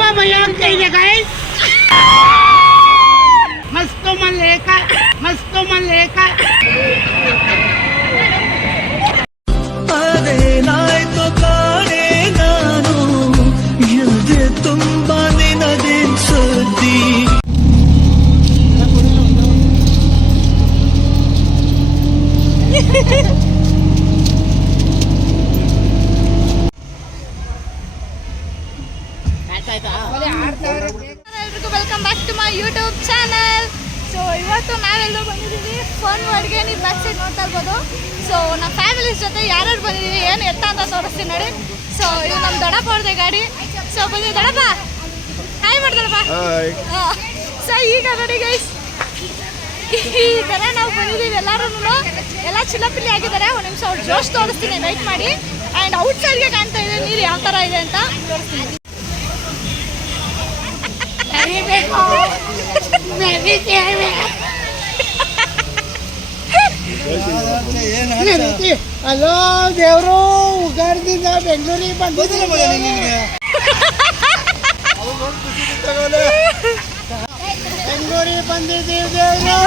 ತುಂಬಾ ಭಯ ಆಗ್ತಾ ಇದೆ ಗೈಸ್. ಮಸ್ತು ಮಲ್ಲೇಕ ಅದೇನಾಯ್ತು ಕಾಣೆ ನಾನು ಎದೆ ತುಂಬಾ ನಿನದೆ ಸುದ್ದಿ. ಎಲ್ರಿಗೂ welcome back to my YouTube channel. So ಇವತ್ತು ನಾವೆಲ್ಲರೂ ಬಂದಿದ್ದೀವಿ ಫನ್ ವರ್ಡ್ಗೆ. ನೀವು ಬ್ಯಾಕ್ ಸೈಡ್ ನೋಡ್ತಾ ಇರ್ಬೋದು. ಸೊ ನಮ್ಮ ಫ್ಯಾಮಿಲೀಸ್ ಜೊತೆ ಯಾರ್ಯಾರು ಬಂದಿದ್ದೀವಿ ಏನು ಎತ್ತ ಅಂತ ತೋರಿಸ್ತೀನಿ ನೋಡಿ. ಸೊ ಇದು ನಮ್ಮ ದೊಡ್ಡಪ್ಪ ಅವ್ರದ್ದೇ ಗಾಡಿ. ಸೊ ಬಂದಿದ್ದೀವಿ ದೊಡ್ಡಪ್ಪ, ಹಾಯ್ ಮಾಡ್ದಪ್ಪ. ಸೊ ಈಗ ನೋಡಿ ಗೈಸ್, ಈ ಥರ ನಾವು ಬಂದಿದ್ದೀವಿ ಎಲ್ಲರೂ. ಎಲ್ಲ ಚಿಲ್ಲಪಿಲ್ಲಿ ಆಗಿದ್ದಾರೆ. ಒಂದು ನಿಮಿಷ ಅವ್ರು ಜೋಶ್ ತೋರಿಸ್ತೀನಿ, ವೆಯ್ಟ್ ಮಾಡಿ. ಆ್ಯಂಡ್ ಔಟ್ ಸೈಡ್ಗೆ ಕಾಣ್ತಾ ಇದೆ ನೀರು ಯಾವ ಥರ ಇದೆ ಅಂತ ತೋರಿಸ್ತೀನಿ. ಹಲೋ ದೇವ್ರು, ಉಗಾರದಿಂದ ಬೆಂಗಳೂರಿಗೆ ಬಂದಿದ್ದೀನಿ. ಬೆಂಗಳೂರಿಗೆ ಬಂದಿದ್ದೀವಿ ದೇವ್ರು.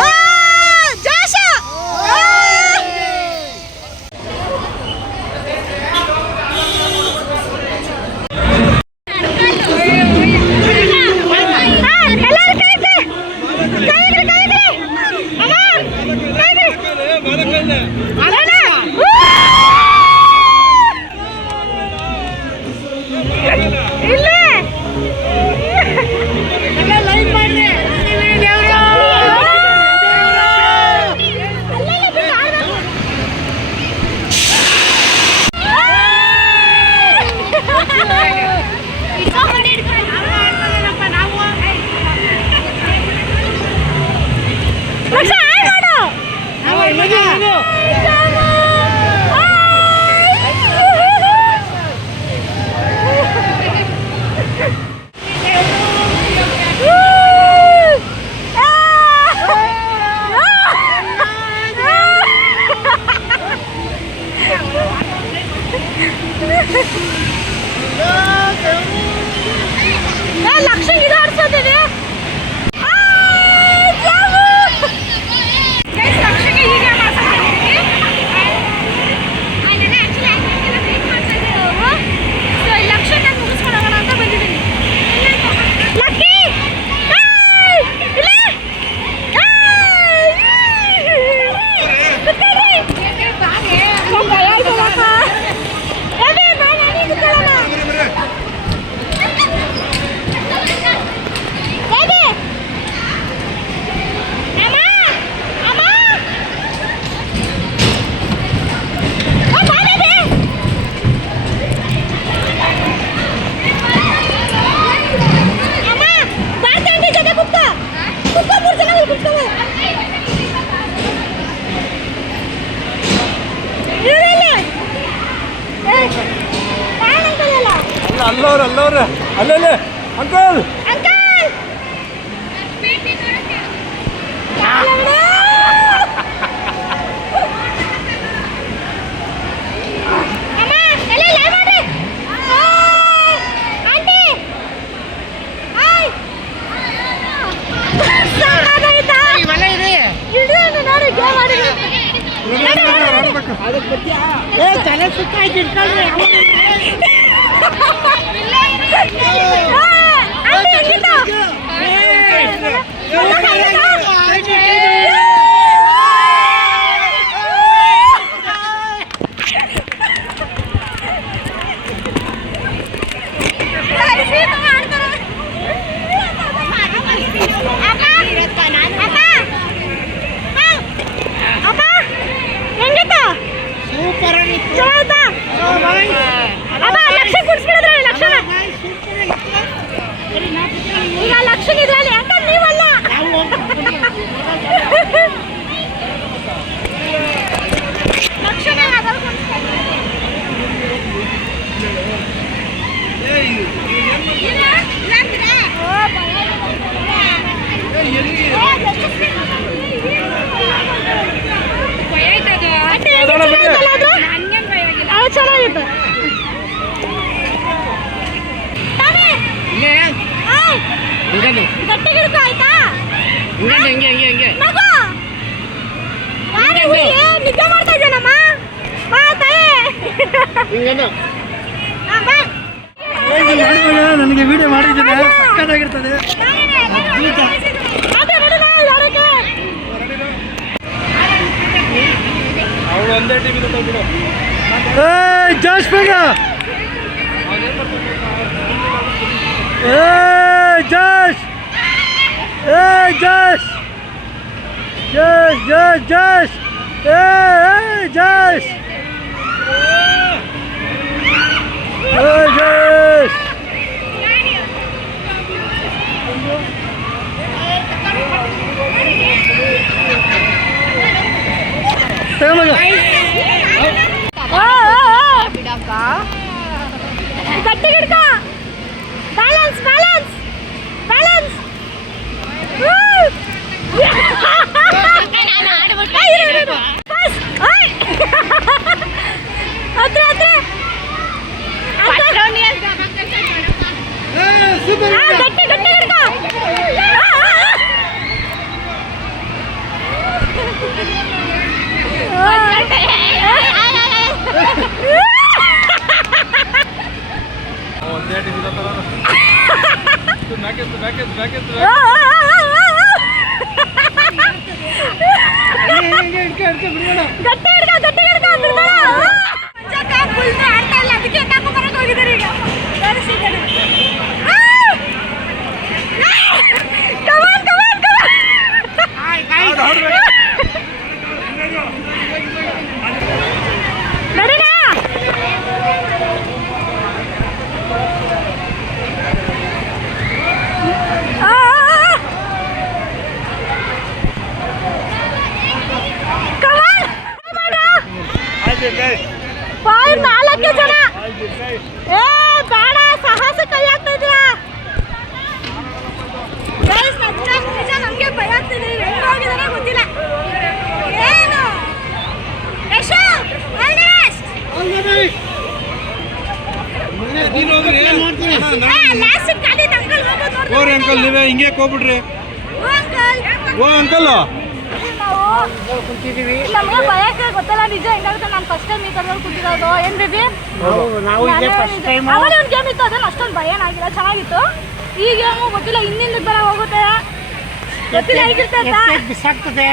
ಅಲ್ಲವ್ರೆ ಅಲ್ಲೇ ಅಂಕಲ್ ತಲೆ ಸುತ್ತಾಯ್ತು ಇಟ್ಕೊಳ್ರಿ. ಸೂಪರ್ ಆಗಿತ್ತು. ಈಗ ಲಕ್ಷಣ ಇದ್ರಲ್ಲಿ ಅಂತ ನೀವಲ್ಲ. ಲಕ್ಷಣ ಚೆನ್ನಾಗಿತ್ತು. ಗಟ್ಟಿ ಹಿಡ್ಕೊ ಆಯ್ತಾ ಹಿಂಗೆ ಮಗು ಯಾರು ಹುಡುಗಿ ನಿದ್ದೆ ಮಾಡ್ತಾ ಇದ್ದಾನಮ್ಮ ಬಾ ತಾಯಿ ಬಾ ನನಗೆ ವಿಡಿಯೋ ಮಾಡಿದ್ದೀನಿ ಸಕ್ಕತ್ತಾಗಿರ್ತದೆ ಅವಳು ಒಂದೇ ಟಿವಿ ಬಿಡು ಜಾಸ್ ಬೇಗ ಜಾಸ್ ಜಾಸ್ ಜಾಸ್ ಜಾಸ್ ಜಾಸ್ ಜಾಸ್ ಜಾಸ್ ಗಟ್ಟಿ ಹಿಡ್ಕೊ ಬ್ಯಾಲೆನ್ಸ್ ಬ್ಯಾಲೆನ್ಸ್ ಬ್ಯಾಲೆನ್ಸ್ ಗಟ್ಟಿ ಗಟ್ಟಿ ಹಿಡ್ಕೊ ಒಂದೇ ಟಿವಿ ಬ್ಯಾಕೆತ್ತು ಗಟ್ಟಿ ಹಿಡ್ಕೊ ಫುಲ್ ಆಡ್ತಾ ಇಲ್ಲ ಅದಕ್ಕೆ ಎತ್ತಾಕೊ ಬರಕ್ ಹೋಗಿದ್ದಾರೆ ಈಗ ನಡಿನಾ ಬಾಯ್ 4 ಜನ ಏ ಬೇಡ ಸಾಹಸ ಕೈ ಆಗ್ತಾ ಇದ್ದೀರಾ ಗೈಸ್ ನಿಜ ನಮಗೆ ಭಯ ಆಗ್ತಿದೆ ಹೆಂಗ್ ಹೋಗಿದಾರೆ ಗೊತ್ತಿಲ್ಲ ಏನು Yashu all the best last ಗಾಡಿ ಅಂಕಲ್ ಹೋಗೋದು ಓರಿ ಅಂಕಲ್ ನೀವೇ ಹಿಂಗೆ ಹೋಗ್ಬಿಡ್ರಿ ಓ ಅಂಕಲ್ ನಮಗೆ ಭಯಕ್ಕೆ ಗೊತ್ತಲ್ಲ ನಿಜ ಹೆಂಗಾಗುತ್ತೆ ನಾನು ಫಸ್ಟ್ ಟೈಮ್ ಈ ಥರದಲ್ಲಿ ಕೂತಿರೋದು ಏನು ಬೇಬಿ ಆಮೇಲೆ ಒಂದು ಗೇಮ್ ಇತ್ತು ಅದನ್ನು ಅಷ್ಟೊಂದು ಭಯ ಆಗಿಲ್ಲ ಚೆನ್ನಾಗಿತ್ತು ಈ ಗೇಮು ಗೊತ್ತಿಲ್ಲ ಹಿಂದಿಂದ ಬರ ಹೋಗುತ್ತೆ ಗೊತ್ತಿಲ್ಲ ಹೇಗಿರ್ತದೆ ಬಿಸಾಕ್ತದೆ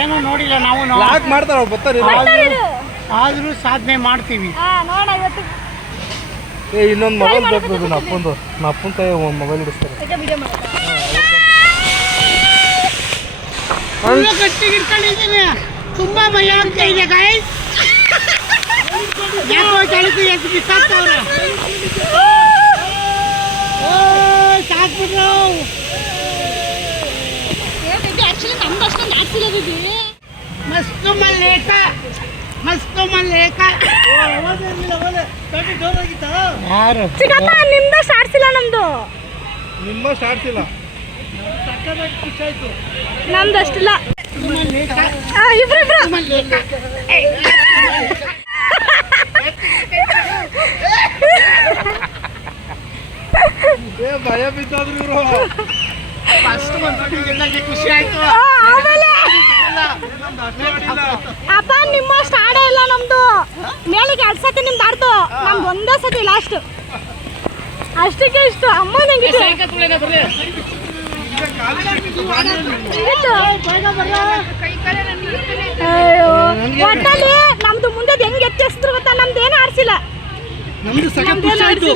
ಏನು ನೋಡಿಲ್ಲ ನಾವು ಯಾಕೆ ಮಾಡ್ತಾರ ಬರ್ತಾರೆ ಆದ್ರೂ ಸಾಧನೆ ಮಾಡ್ತೀವಿ ನೋಡೋಣ ಇವತ್ತು ಇನ್ನೊಂದು ಮೊಬೈಲ್ ಬೇಕು ನಾ ಅಪ್ಪನ ಕೈ ಒಂದು ಮೊಬೈಲ್ ಇಡಿಸ್ತಾರೆ ವಿಡಿಯೋ ಮಾಡೋದು ಗಟ್ಟಿಗೆ ಇಟ್ಕೊಂಡಿದ್ದೀನಿ ತುಂಬಾ ಭಯ ಆಗ್ತಾ ಇದೆ ಗೈಸ್ ಯಾಕೋ ಚಾಲಕು ಎಷ್ಟು ಬಿಸಾಕ್ತಾವ್ರೆ ಸಾಕ್ಬಿಟ್ರು ಆಕ್ಚುಲಿ ನಮ್ದು ಅಷ್ಟೊಂದು ಆಡ್ಸಿಲ್ಲ ಬಿಡಿ ಮಸ್ತು ಮಲ್ಲೇಕ ಯಾರು ಚಿಕ್ಕಪ್ಪ ನಿಮ್ದಷ್ಟು ಆಡ್ಸಿಲ್ಲ ನಮ್ದು ನಿಮ್ಮ ಸ್ಟಾರ್ಟ್ ಇಲ್ಲ ನಮ್ದು ಅಷ್ಟಿಲ್ಲ ಇಬ್ರು ಭಯ ಬಿದ್ದಾದ್ರು ಇವರು ಖುಷಿ ಆಯ್ತು ಆಮೇಲೆ ಅಪ್ಪ ನಿಮ್ಮಷ್ಟು ಆಡೇ ಇಲ್ಲ ನಮ್ದು ಮೇಲಿಗೆ 2 ಸತಿ ನಿಮ್ದು ಆಡ್ತು ನಮ್ದು ಒಂದೇ ಸತಿ ಲಾಸ್ಟ್ ಅಷ್ಟಕ್ಕೆ ಇಷ್ಟು ಅಮ್ಮ ನಂಗೆ ಒಟ್ಟಲ್ಲಿ ನಮ್ದು ಮುಂದೆ ಹೆಂಗ್ ಎತ್ತಿಸ್ರು ಗೊತ್ತಾ ನಮ್ದು ಏನು ಆಡ್ಸಿಲ್ಲ ನಮ್ದು ಸಖತ್ ಖುಷಿ ಆಯ್ತು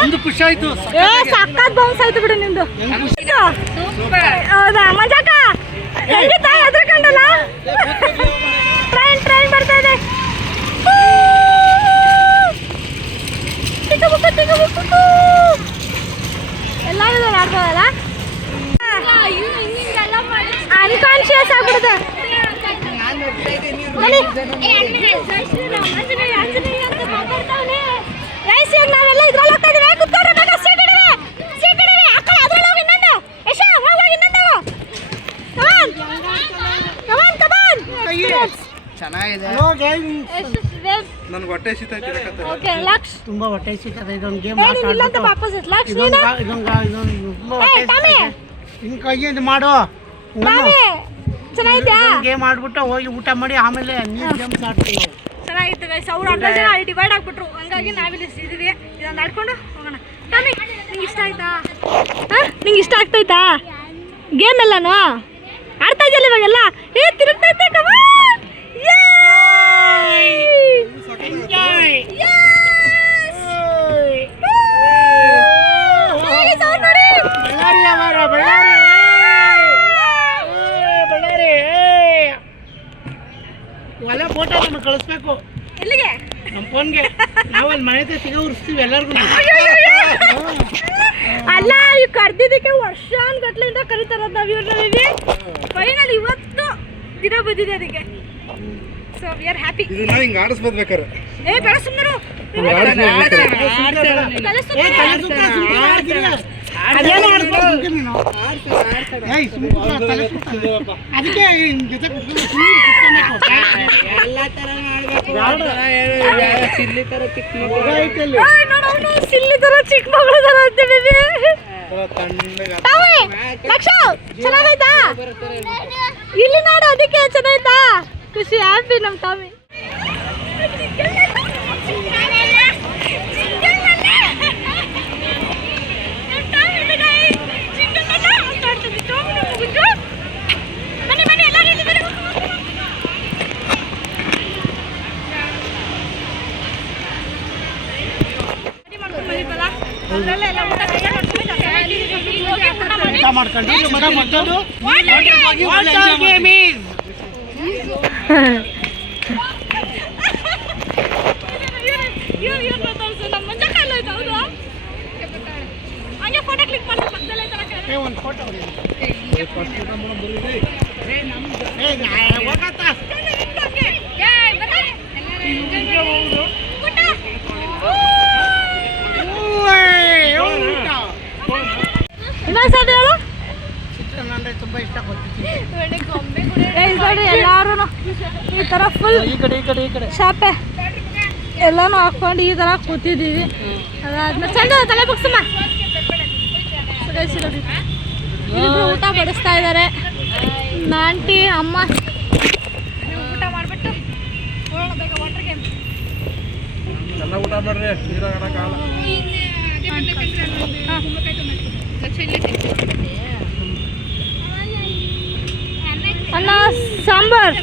ನಮ್ದು ಖುಷಿ ಆಯ್ತು ಏ ಸಕ್ಕತ್ ಬೌನ್ಸ್ ಆಯ್ತು ಬಿಡು ನಿಮ್ದು ಹೌದಾ ಮಜಾಕ ಹೆಂಗಿತ್ತಾ ಎದ್ರಕಂಡಲ್ಲ ಟ್ರೈನ್ ಬರ್ತಾ ಇದೆ ಎಲ್ಲರೂ ಆಡ್ಬೋದಲ್ಲ ಅನ್ಕಾನ್ಶಿಯಸ್ ಆಗ್ಬಿಡುತ್ತೆ ರೈಸ್ ನಾವೆಲ್ಲ ಇದ್ರಲ್ಲಿ ಹೋಗ್ತಾ ಇದೀವಿ ಕುತ್ಕೊಂಡ್ರೆ ಬೇಗ ಸೀಟ್ ಹಿಡಿವೆ ಆ ಕಡೆ ಅದ್ರಲ್ಲಿ ಹೋಗಿ ಇನ್ನೊಂದು ಯಶ ಹೋಗಿ ಇನ್ನೊಂದು ಕಮಾನ್ ಚೆನ್ನಾಗಿದೆ ನನ್ಗೆ ಹೊಟ್ಟೆ ಹಸಿತಾ ಇತ್ತು ಓಕೆ ಲಕ್ಷ್ ತುಂಬಾ ಹೊಟ್ಟೆ ಸಿಕ್ಕದ ಇದೊಂದು ಗೇಮ್ ಏ, ನೀನ್ ಇಲ್ಲ ಅಂತ ವಾಪಸ್ ಇತ್ತು. ಲಕ್ಷ್ ನೀನು ತುಂಬಾ ಹೊಟ್ಟೆ ಟಾಮಿ. ನಿನ್ ಕೈಯಿಂದ ಮಾಡು ಟಾಮಿ ಚೆನ್ನಾಗಿದ್ಯಾ? ಗೇಮ್ ಆಡ್ಬಿಟ್ಟು ಹೋಗಿ ಊಟ ಮಾಡಿ ಆಮೇಲೆ ನೀರು ಗೇಮ್ಸ್ ಆಡ್ತೀವಿ ನಾವು. ಚೆನ್ನಾಗಿತ್ತು ಗೈಸ್. ಅವ್ರು 10 ಜನ ಡಿವೈಡ್ ಆಗ್ಬಿಟ್ರು, ಹಂಗಾಗಿ ನಾವಿಲ್ಲಿ ಇದ್ದೀವಿ. ಇದನ್ನ ಆಡ್ಕೊಂಡು ಹೋಗೋಣ. ಟಾಮಿ ನಿಂಗೆ ಇಷ್ಟ ಆಯ್ತಾ? ನಿಂಗೆ ಇಷ್ಟ ಆಗ್ತೈತಾ ಗೇಮ್ ಎಲ್ಲಾನು? ಆಡ್ತಾ ಇದೆಯಲ್ಲ ಇವಾಗೆಲ್ಲ? ಏ ತಿರುಗ್ತೈತೆ ಕಮ ಇವೆಲ್ಲ ಫೋಟೋ ನಮಗೆ ಕಳಿಸ್ಬೇಕು ಎಲ್ಲಿಗೆ? ನಮ್ಮ ಫೋನ್ಗೆ. ನಾವಲ್ಲಿ ಮನೆ ಹತ್ರ ಸಿಗ ಉರ್ಸ್ತೀವಿ ಎಲ್ಲರಿಗೂ. ಅಲ್ಲ ಇವ್ ಕರ್ದಿದ್ದಕ್ಕೆ ವರ್ಷಾನ್ಗಟ್ಲಿಂದ ಕರೀತಾರ ನಾವು ಇವ್ರನ್ನ. ಫೈನಲ್ ಇವತ್ತು ದಿನ ಬಂದಿದೆ ಅದಕ್ಕೆ. So we are happy. ಇದನ್ನ ಹಿಂಗೆ ಆಡಿಸ್ಬೋದು ಬೇಕಾರೆ. ಏ ಬೇಡ ಸುಮ್ಮನೆ ಅದಕ್ಕೆ ಜೊತೆ ಸಿಲ್ಲಿ ತರ ಚಿಕ್ಕ ಮಗಳು ತರ ಅಂತ ಬೇಬಿ. ಲಕ್ಷ ಚೆನ್ನಾಗೈತಾ? ಇಲ್ಲಿ ನೋಡು ಅದಕ್ಕೆ ಚೆನ್ನಾಯ್ತಾ? ಖುಷಿ ಹ್ಯಾಪಿ ನಮ್ಮ ಟಾಮಿ. ಊಟ ಮಾಡ್ಕೊಂಡು ಫೋಟೋ ಕ್ಲಿಕ್ ಮಾಡಿ ಒಂದು ಫೋಟೋ ಇನ್ನೊಂದ್ಸತಿ ಹೇಳು. ಚಿತ್ರಾನ್ನ ಅಂದ್ರೆ ತುಂಬಾ ಇಷ್ಟ ಪಡ್ತೀನಿ. ಎಲ್ಲಾರು ಈ ತರ ಫುಲ್ ಈ ಕಡೆ ಶಾಪೆ ಎಲ್ಲಾನು ಹಾಕೊಂಡು ಈ ತರ ಕೂತಿದ್ದೀವಿ. ಅದಾದ್ಮೇಲೆ ಚಂದ ತಲೆ ಬಗ್ಸಮ್ಮ. ಇಬ್ರು ಊಟ ಬಡಿಸ್ತಾ ಇದ್ದಾರೆ. ಆಂಟಿ ಅಮ್ಮ ಊಟ ಮಾಡ್ಬಿಟ್ಟು ಹೋಗೋಣ ಬೇಗ ವಾಟರ್ ಗೇಮ್. ಚೆನ್ನಾಗಿ ಊಟ ಮಾಡ್ರಿ, ನೀರಾಗ ಆಡಕ್ಕಾಗಲ್ಲ. ಅನ್ನ ಸಾಂಬಾರ್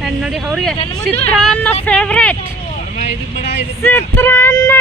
ಆ್ಯಂಡ್ ನೋಡಿ ಅವ್ರಿಗೆ ಚಿತ್ರಾನ್ನ ಫೇವ್ರೇಟ್. ಚಿತ್ರಾನ್ನ